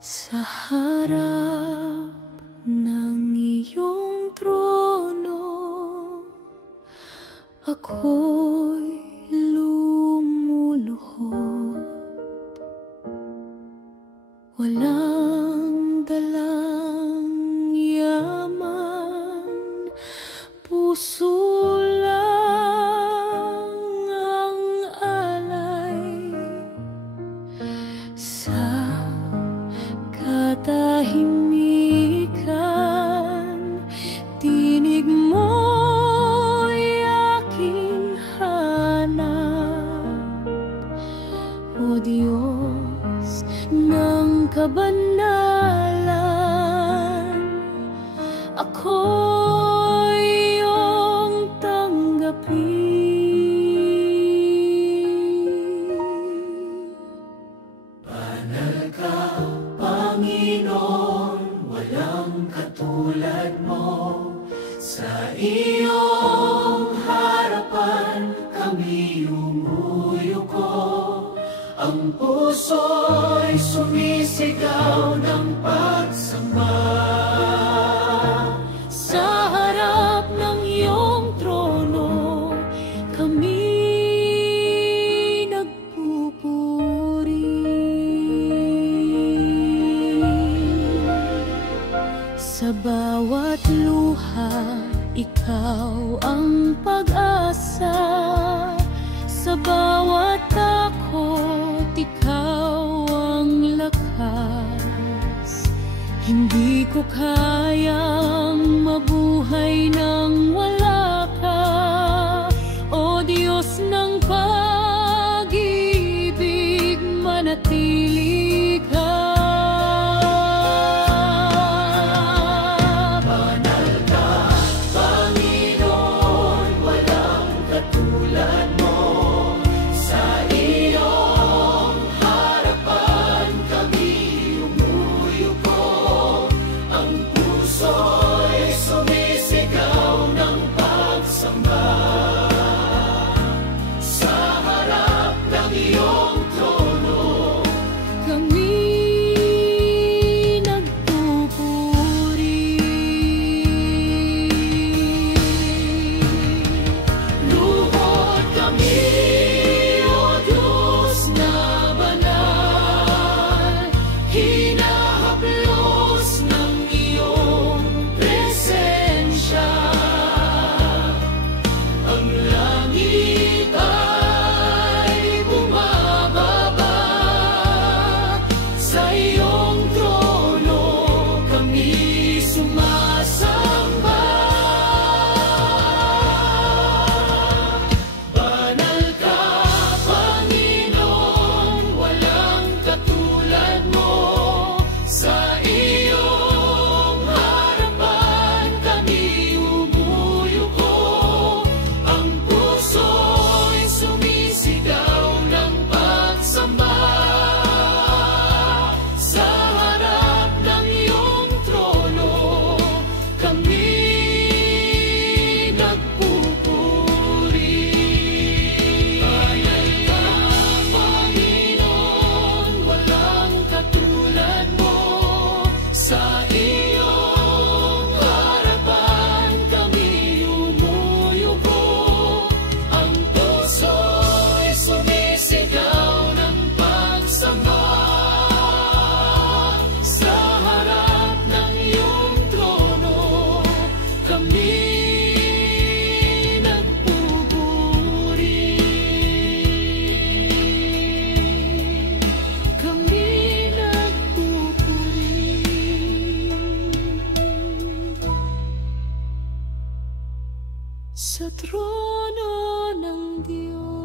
Sa harap ng iyong trono, ako'y lumuluhod. Walang dalang yaman, puso lang ang alay sa katahimikan. Tinig mo'y aking hanap, O Diyos ng kabanalan. Ako'y iyong tanggapin. Banal ka, Panginoon, walang katulad mo. Sa iyong harapan kami umuyuko. Ang puso'y sumisigaw ng pagsamba. Sa harap ng iyong trono, kami nagpupuri. Sa bawat luha, ikaw ang pag-asa. Sa bawat takot, ikaw ang lakas. Hindi ko kayang mabuhay nang wala ka, O Diyos ng pag-ibig, manatili ka. Banal ka, Panginoon, walang katulad mo. Sa iyong harapan kami umuyuko. Ang puso'y sumisigaw ng pagsamba. Sa harap ng iyong trono, Kami nagpupuri. luhod kami, O Diyos na banal. Hinahaplos ng iyong presensya. Ang langit ay bumababa. Sa iyong trono kami sumasamba. Banal ka, Panginoon, walang katulad mo. Sa iyong harapan kami umuyuko. Ang puso'y sumisigaw ng pagsamba. Sa harap ng iyong trono, kami nagpupuri. Banal ka, Panginoon, walang katulad mo. Sa iyong harapan kami umuyuko. Ang puso'y sumisigaw ng pagsamba. Sa harap ng iyong trono, kami nagpupuri. Kami nagpupuri. Sa trono ng Diyos.